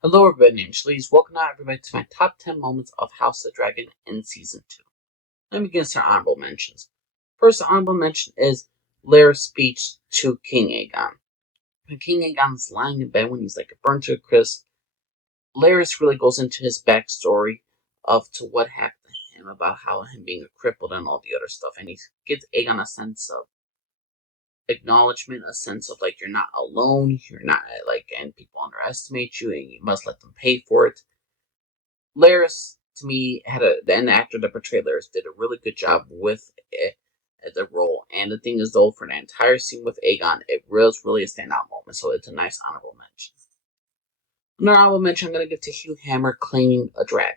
Hello everybody, named Shalees. Welcome now everybody to my top 10 moments of House of Dragon in Season 2. Let me get into our honorable mentions. First honorable mention is Lyra's speech to King Aegon. When King Aegon's lying in bed when he's like burnt to a crisp, Lyra's really goes into his backstory to what happened to him, about how him being a crippled and all the other stuff, and he gives Aegon a sense of acknowledgement, a sense of like you're not alone, you're not and people underestimate you and you must let them pay for it. Laris, to me, the actor that portrayed Laris did a really good job with the role. And the thing is, though, for the entire scene with Aegon, it was really a standout moment. So it's a nice honorable mention. Another honorable mention I'm going to give to Hugh Hammer claiming a dragon.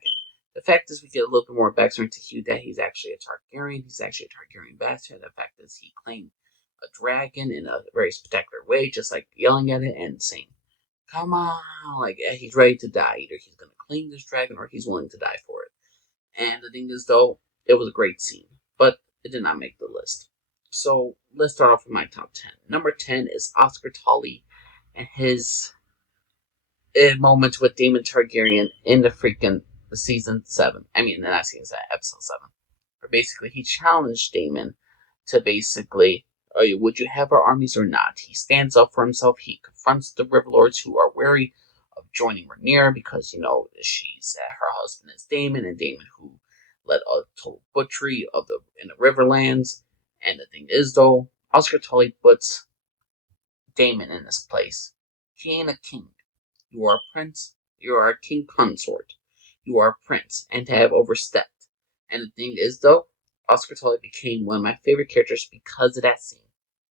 The fact is, we get a little bit more backstory to Hugh that he's actually a Targaryen. He's actually a Targaryen bastard. The fact is, he claimed a dragon in a very spectacular way, just like yelling at it and saying, "Come on!" Like he's ready to die. Either he's going to claim this dragon or he's willing to die for it. And the thing is, though, it was a great scene, but it did not make the list. So let's start off with my top 10. Number 10 is Oscar Tully and his moment with Daemon Targaryen in the freaking season 7. I mean, not season 7, episode 7. Where basically he challenged Daemon to basically, would you have our armies or not? He stands up for himself. He confronts the River Lords who are wary of joining Rhaenyra because, she's her husband is Daemon, and Daemon who led a total butchery in the Riverlands. And the thing is, though, Oscar Tully puts Daemon in this place. He ain't a king. You are a prince. You are a king consort. You are a prince, and to have overstepped. And the thing is, though, Oscar Tully became one of my favorite characters because of that scene.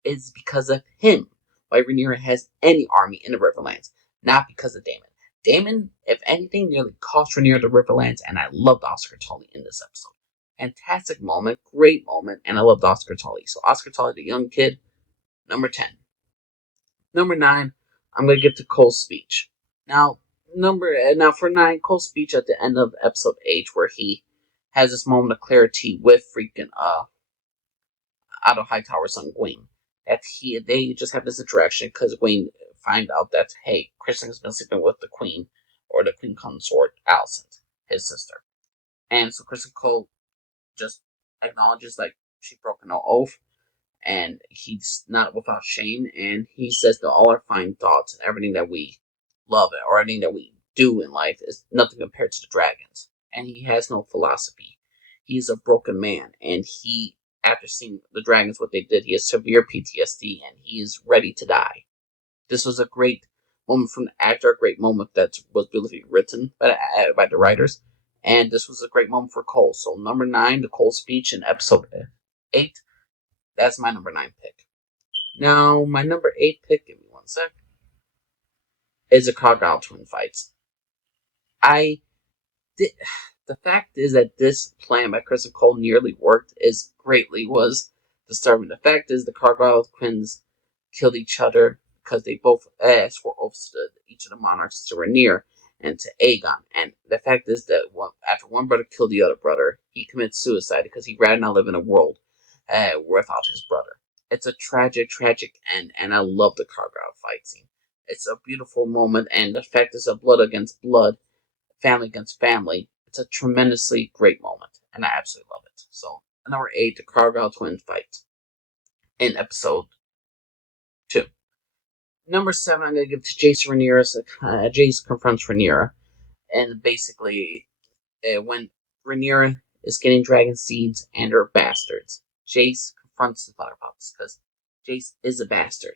It's because of him why Rhaenyra has any army in the Riverlands, not because of Daemon. Daemon, if anything, nearly cost Rhaenyra the Riverlands, and I loved Oscar Tully in this episode. Fantastic moment, great moment, and I loved Oscar Tully. So Oscar Tully, the young kid, number 10. Number 9, I'm going to give to Cole's speech. Now for 9, Cole's speech at the end of episode 8, where he has this moment of clarity with freaking Otto Hightower's son Gwaine. That they just have this interaction because Gwaine find out that, hey, Criston has been sleeping with the queen, or the queen consort, Alicent, his sister. And so Criston Cole just acknowledges like she broke an oath, and he's not without shame, and he says that all our fine thoughts and everything that we love or anything that we do in life is nothing compared to the dragons. And he has no philosophy. He's a broken man, and after seeing the dragons, what they did, he has severe PTSD, and he is ready to die. This was a great moment from the actor, a great moment that was beautifully written by the writers, and this was a great moment for Cole. So number 9, the Cole speech in episode 8, that's my number 9 pick. Now, my number 8 pick, give me one sec, is the Crocodile Twin fights. The fact is that this plan by Criston Cole nearly worked was disturbing. The fact is the Crocodile Twins killed each other because they both swore oaths to each of the monarchs, to Rhaenyra and to Aegon. And the fact is that after one brother killed the other brother, he commits suicide because he'd rather not live in a world without his brother. It's a tragic end, and I love the Crocodile fight scene. It's a beautiful moment, and the fact is that blood against blood, family against family, it's a tremendously great moment, and I absolutely love it. So, number 8, the Crocodile Twin fight in episode 2. Number 7, I'm going to give to Jace Rhaenyra. Jace confronts Rhaenyra, and basically, when Rhaenyra is getting dragon seeds and her bastards, Jace confronts the father about this because Jace is a bastard.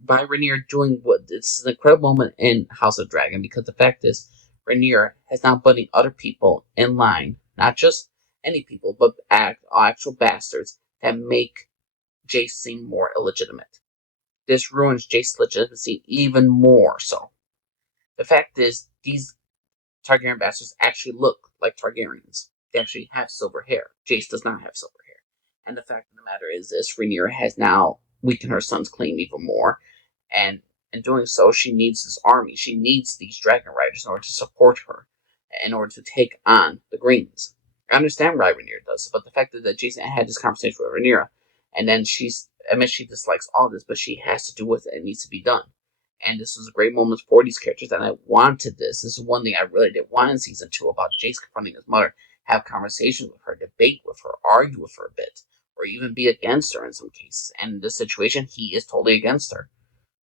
By Rhaenyra doing this is an incredible moment in House of Dragon, because the fact is, Rhaenyra has now putting other people in line, not just any people, but actual bastards that make Jace seem more illegitimate. This ruins Jace's legitimacy even more so. The fact is, these Targaryen bastards actually look like Targaryens. They actually have silver hair. Jace does not have silver hair. And the fact of the matter is this, Rhaenyra has now weakened her son's claim even more. And in doing so, she needs this army. She needs these dragon riders in order to support her, in order to take on the Greens. I understand why Rhaenyra does it, but the fact that Jason had this conversation with Rhaenyra, and then she dislikes all this, but she has to do with it. It needs to be done. And this was a great moment for these characters, and I wanted this. This is one thing I really did want in Season 2 about Jace confronting his mother, have conversations with her, debate with her, argue with her a bit, or even be against her in some cases. And in this situation, he is totally against her.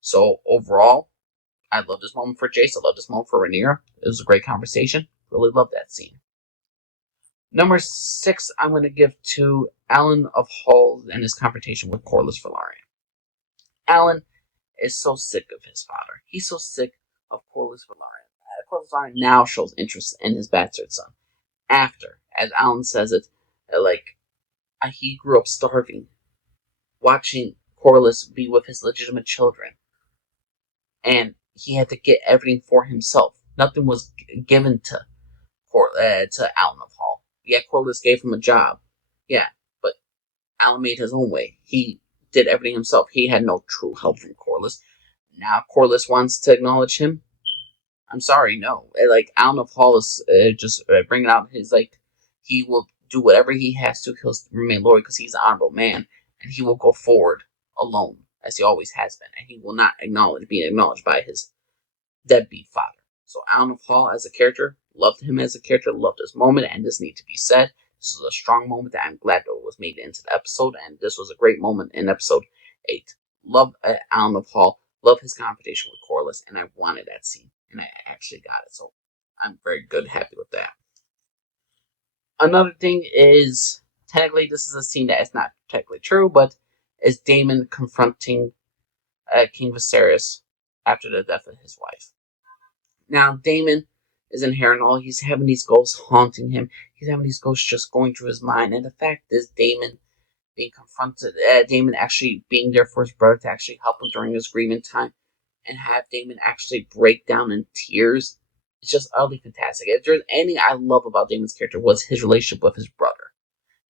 So overall, I love this moment for Jace. I love this moment for Rhaenyra. It was a great conversation. Really love that scene. Number 6, I'm going to give to Alan of Hall and his confrontation with Corlys Velaryon. Alan is so sick of his father. He's so sick of Corlys Velaryon. Corlys Velaryon now shows interest in his bastard son. After, as Alan says it, he grew up starving, watching Corlys be with his legitimate children. And he had to get everything for himself. Nothing was given to Alan of Hall. Yeah, Corlys gave him a job. Yeah, but Alan made his own way. He did everything himself. He had no true help from Corlys. Now Corlys wants to acknowledge him. I'm sorry, no. Alan of Hall is just bringing out his, he will do whatever he has to. He'll remain loyal because he's an honorable man. And he will go forward alone, as he always has been. And he will not be acknowledged by his deadbeat father. So Alan of Hall as a character, loved him as a character, loved this moment, and this needs to be said. This was a strong moment that I'm glad that was made into the episode, and this was a great moment in episode 8. Love Alan of Hall, love his confrontation with Corlys, and I wanted that scene, and I actually got it, so I'm very happy with that. Another thing is, technically this is a scene that is not technically true, but is Daemon confronting King Viserys after the death of his wife. Now, Daemon is in Harrenhal. He's having these ghosts haunting him. He's having these ghosts just going through his mind. And the fact is, Daemon being confronted, Daemon actually being there for his brother to actually help him during his grieving time, and have Daemon actually break down in tears, it's just utterly fantastic. If there's anything I love about Daemon's character, was his relationship with his brother.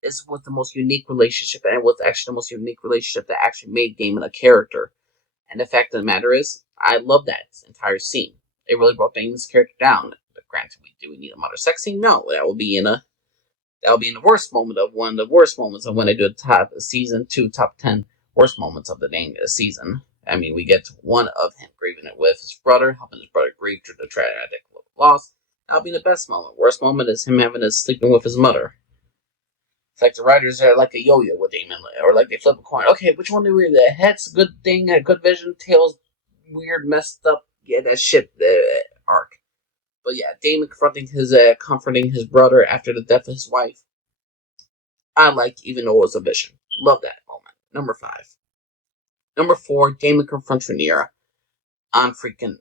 This was the most unique relationship, and it was actually the most unique relationship that actually made Daemon a character. And the fact of the matter is, I love that entire scene. It really brought Daemon's character down. But granted, do we need a mother sex scene? No, that will be in the worst moment of one of the worst moments of when I do the season 2 top 10 worst moments of the dang season. I mean, we get one of him grieving it with his brother, helping his brother grieve through the tragic loss. That'll be the best moment. Worst moment is him sleeping with his mother. It's like the writers are like a yo-yo with Daemon, or like they flip a coin. Okay, which one do we? The head's good thing, a good vision, tails weird, messed up. Yeah, that shit arc. But yeah, Daemon comforting his brother after the death of his wife. I like, even though it was a vision. Love that moment. Number 5. Number 4, Daemon confronts Rhaenyra on freaking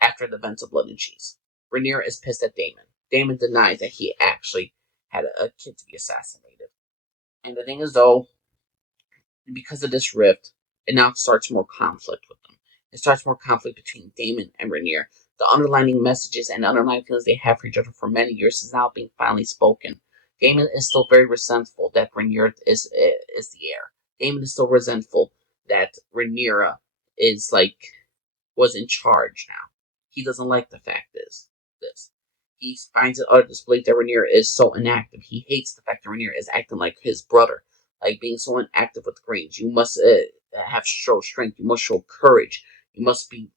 after the events of Blood and Cheese. Rhaenyra is pissed at Daemon. Daemon denies that he actually had a kid to be assassinated. And the thing is, though, because of this rift, it now starts more conflict with them. It starts more conflict between Daemon and Rhaenyra. The underlying messages and underlying feelings they have for each other for many years is now being finally spoken. Daemon is still very resentful that Rhaenyra is the heir. Daemon is still resentful that Rhaenyra was in charge now. He doesn't like the fact this. He finds it utter disbelief that Rhaenyra is so inactive. He hates the fact that Rhaenyra is acting like his brother, like being so inactive with the Greens. You must show strength. You must show courage. You must be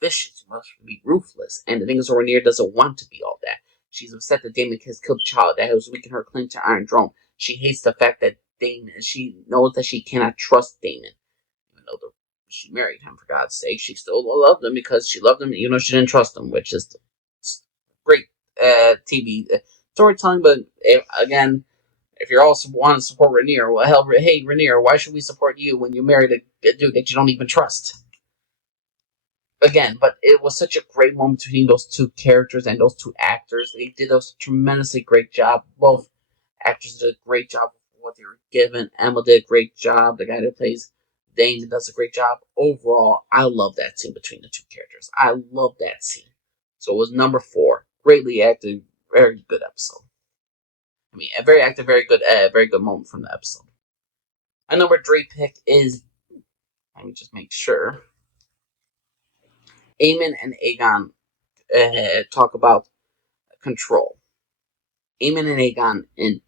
vicious. You must be ruthless. And the thing is, Rhaenyra doesn't want to be all that. She's upset that Daemon has killed a child that has weakened her claim to Iron Throne. She hates the fact that she knows that she cannot trust Daemon. Even though she married him, for God's sake, she still loved him because she loved him, even though she didn't trust him, which is great TV storytelling. But if you all want to support Rhaenyra, well, hell, hey, Rhaenyra, why should we support you when you married a dude that you don't even trust? Again, but it was such a great moment between those two characters and those two actors. They did a tremendously great job. Both actors did a great job with what they were given. Emma did a great job. The guy that plays Daemon does a great job. Overall, I love that scene between the two characters. I love that scene. So it was number 4. Greatly acted, very good episode. I mean, a very active, very good moment from the episode. My number 3 pick is, let me just make sure, Aemond and Aegon talk about control. Aemond and Aegon in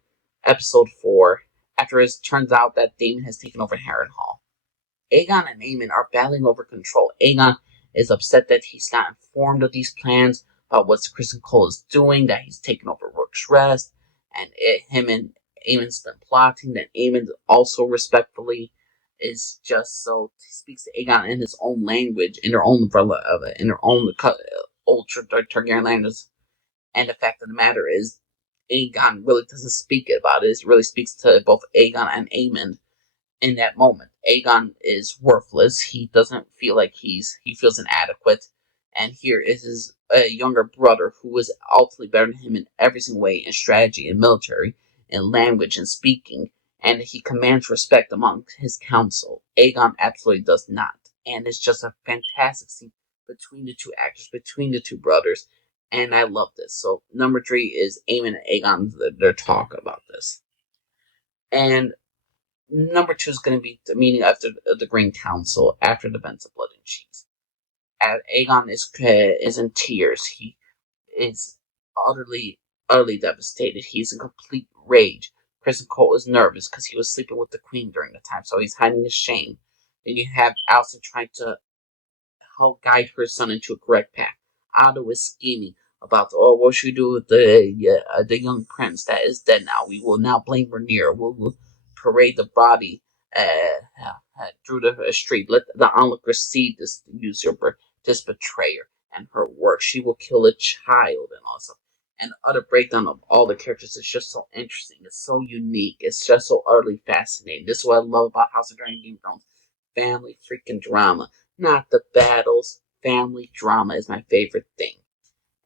episode 4, after it turns out that Daemon has taken over Harrenhal. Aegon and Aemond are battling over control. Aegon is upset that he's not informed of these plans, about what Criston Cole is doing, that he's taken over Rook's Rest, and him and Aemond's been plotting. That Aemond also respectfully is just so he speaks to Aegon in his own language, in their own umbrella of it, in their own old Targaryen language. And the fact of the matter is, Aegon really doesn't speak about it. He really speaks to both Aegon and Aemond in that moment. Aegon is worthless. He doesn't feel like he feels inadequate. And here is his younger brother, who is ultimately better than him in every single way, in strategy, in military, in language, and speaking. And he commands respect among his council. Aegon absolutely does not. And it's just a fantastic scene between the two actors, between the two brothers. And I love this. So number 3 is Aemond and Aegon, their talk about this. And number 2 is going to be the meeting after the Green Council, after the events of Blood and Cheese. Aegon is in tears. He is utterly devastated. He's in complete rage. Criston Cole is nervous because he was sleeping with the Queen during the time, so he's hiding his shame. Then you have Alicent trying to help guide her son into a correct path. Otto is scheming about, what should we do with the young prince that is dead now? We will now blame Rhaenyra. We'll parade the body through the street. Let the onlookers see this usurper, this betrayer, and her work. She will kill a child and also. And the utter breakdown of all the characters is just so interesting. It's so unique. It's just so utterly fascinating. This is what I love about House of Dragon Game of Thrones. Family freaking drama. Not the battles. Family drama is my favorite thing.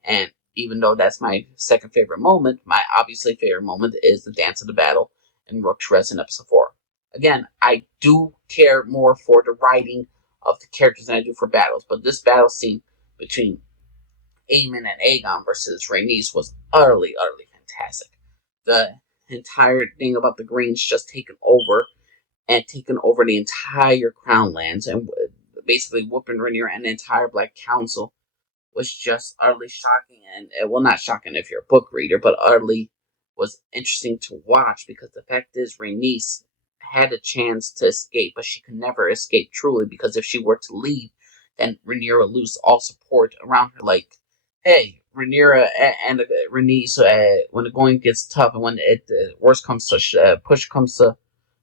And even though that's my second favorite moment, my obviously favorite moment is the dance of the battle in Rook's Rest in episode 4. Again, I do care more for the writing of the characters than I do for battles, but this battle scene between Aemond and Aegon versus Rhaenys was utterly fantastic. The entire thing about the Greens just taken over the entire Crown Lands and basically whooping Rhaenyra and the entire Black Council was just utterly shocking, and well, not shocking if you're a book reader, but utterly was interesting to watch, because the fact is Rhaenys had a chance to escape, but she could never escape truly, because if she were to leave, then Rhaenyra would lose all support around her. Like, hey, Rhaenyra and Rhaenys, when the going gets tough and when worst comes to push comes to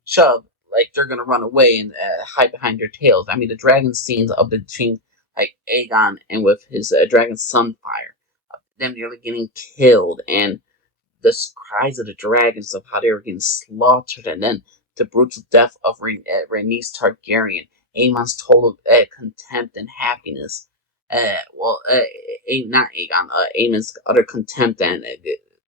shove, like, they're gonna run away and hide behind their tails. I mean, the dragon scenes of between like Aegon and with his dragon Sunfire, them nearly getting killed, and the cries of the dragons of how they were getting slaughtered, and then the brutal death of Rhaenys Targaryen, Aemon's total contempt and happiness. Not Aegon, Aemon's utter contempt and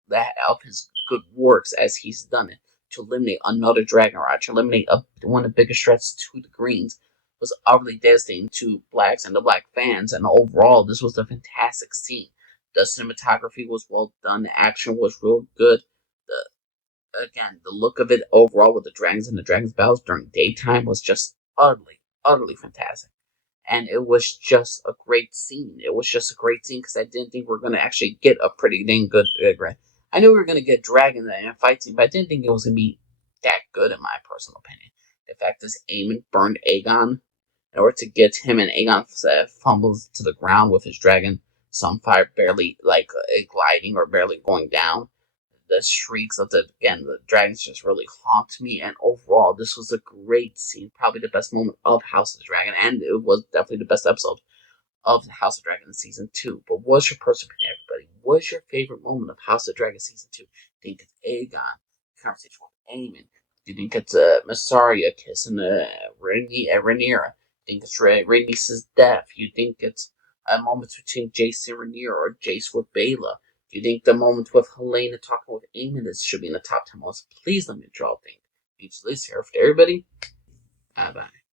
that of his good works as he's done it to eliminate another dragon rod, to eliminate one of the biggest threats to the Greens, was utterly devastating to blacks and the black fans, and overall, this was a fantastic scene. The cinematography was well done, the action was real good. The look of it overall with the dragons and the dragons' battles during daytime was just utterly fantastic. And it was just a great scene. It was just a great scene because I didn't think we were going to actually get a pretty dang good I knew we were going to get dragons in a fight scene, but I didn't think it was going to be that good in my personal opinion. The fact is, Aemond burned Aegon in order to get him, and Aegon fumbles to the ground with his dragon Sunfire barely gliding or barely going down. The shrieks of the dragons just really haunted me, and overall, this was a great scene, probably the best moment of House of the Dragon, and it was definitely the best episode of the House of Dragon Season 2. But what's your personal opinion, everybody? What's your favorite moment of House of Dragon Season 2? Do you think it's Aegon, conversation with Aemond? Do you think it's Mysaria kissing Rhaenyra? Do you think it's Rhaenys' death? You think it's a moment between Jace and Rhaenyra, or Jace with Baela? Do you think the moment with Helena talking with Aemond should be in the top 10 moments? Please let me draw a thing. Each list here for everybody. Bye bye.